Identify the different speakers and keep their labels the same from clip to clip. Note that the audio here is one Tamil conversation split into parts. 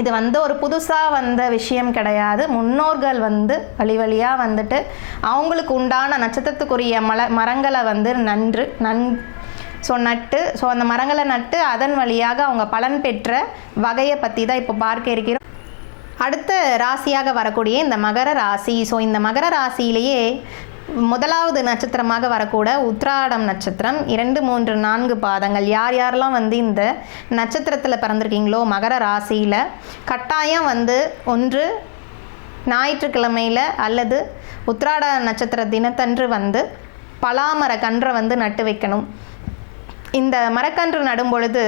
Speaker 1: இது வந்து ஒரு புதுசாக வந்த விஷயம் கிடையாது. முன்னோர்கள் வந்து வழி வழியாக வந்துட்டு அவங்களுக்கு உண்டான நட்சத்திரத்துக்குரிய மல மரங்களை வந்து நன்று நன் ஸோ நட்டு ஸோ அந்த மரங்களை நட்டு அதன் வழியாக அவங்க பலன் பெற்ற வகையை பற்றி தான் இப்போ பார்க்க இருக்கிறோம். அடுத்த ராசியாக வரக்கூடிய இந்த மகர ராசி. ஸோ இந்த மகர ராசியிலேயே முதலாவது நட்சத்திரமாக வரக்கூட உத்ராடம் நட்சத்திரம். இரண்டு மூன்று நான்கு பாதங்கள். யார் யாரெல்லாம் வந்து இந்த நட்சத்திரத்தில் பிறந்திருக்கீங்களோ மகர ராசியில் கட்டாயம் வந்து ஒன்று ஞாயிற்றுக்கிழமையில் அல்லது உத்ராட நட்சத்திர தினத்தன்று வந்து பலாமர கன்றை வந்து நட்டு வைக்கணும். இந்த மரக்கன்று நடும் பொழுது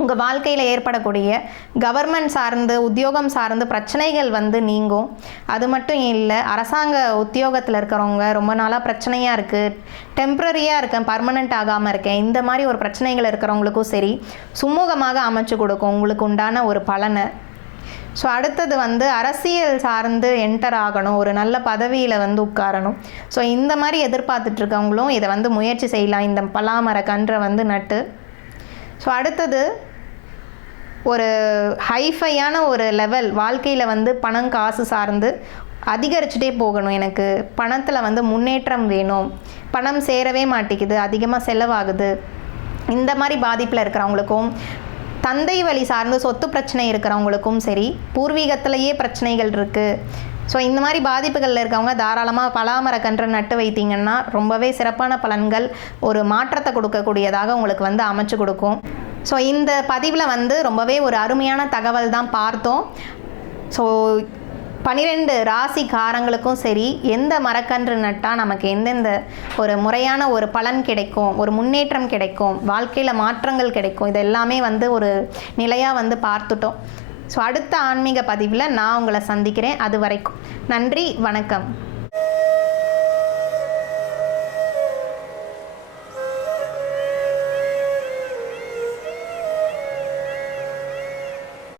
Speaker 1: உங்கள் வாழ்க்கையில் ஏற்படக்கூடிய கவர்மெண்ட் சார்ந்து உத்தியோகம் சார்ந்து பிரச்சனைகள் வந்து நீங்கும். அது மட்டும் இல்லை அரசாங்க உத்தியோகத்தில் இருக்கிறவங்க ரொம்ப நாளாக பிரச்சனையாக இருக்குது டெம்ப்ரரியாக இருக்கேன் பர்மனெண்ட் ஆகாமல் இருக்கேன். இந்த மாதிரி ஒரு பிரச்சனைகள் இருக்கிறவங்களுக்கும் சரி சுமூகமாக அமைச்சு கொடுக்கும். உங்களுக்கு உண்டான ஒரு பலனை. ஸோ அடுத்தது வந்து அரசியல் சார்ந்து என்டர் ஆகணும். ஒரு நல்ல பதவியில் வந்து உட்காரணும். ஸோ இந்த மாதிரி எதிர்பார்த்துட்டு இருக்கவங்களும் இதை வந்து முயற்சி செய்யலாம். இந்த பலாமர கன்றை வந்து நட்டு. ஸோ அடுத்தது ஒரு ஹைஃபையான ஒரு லெவல் வாழ்க்கையில் வந்து பணம் காசு சார்ந்து அதிகரிச்சுட்டே போகணும் எனக்கு. பணத்தில் வந்து முன்னேற்றம் வேணும். பணம் சேரவே மாட்டேங்குது அதிகமாக செலவாகுது. இந்த மாதிரி பாதிப்பில் இருக்கிறவங்களுக்கும் தந்தை வழி சார்ந்து சொத்து பிரச்சனை இருக்கிறவங்களுக்கும் சரி பூர்வீகத்திலேயே பிரச்சனைகள் இருக்குது ஸோ இந்த மாதிரி பாதிப்புகளில் இருக்கவங்க தாராளமாக பலாமரக்கன்று நட்டு வைத்தீங்கன்னா ரொம்பவே சிறப்பான பலன்கள் ஒரு மாற்றத்தை கொடுக்கக்கூடியதாக உங்களுக்கு வந்து அமைச்சு கொடுக்கும். ஸோ இந்த பதிவில் வந்து ரொம்பவே ஒரு அருமையான தகவல் தான் பார்த்தோம். ஸோ பனிரெண்டு ராசிக்காரங்களுக்கும் சரி எந்த மரக்கன்று நட்டால் நமக்கு எந்தெந்த ஒரு முறையான ஒரு பலன் கிடைக்கும் ஒரு முன்னேற்றம் கிடைக்கும் வாழ்க்கையில் மாற்றங்கள் கிடைக்கும் இது எல்லாமே வந்து ஒரு நிலையாக வந்து பார்த்துட்டோம். ஸோ அடுத்த ஆன்மீக பதிவில் நான் உங்களை சந்திக்கிறேன். அது வரைக்கும் நன்றி வணக்கம்.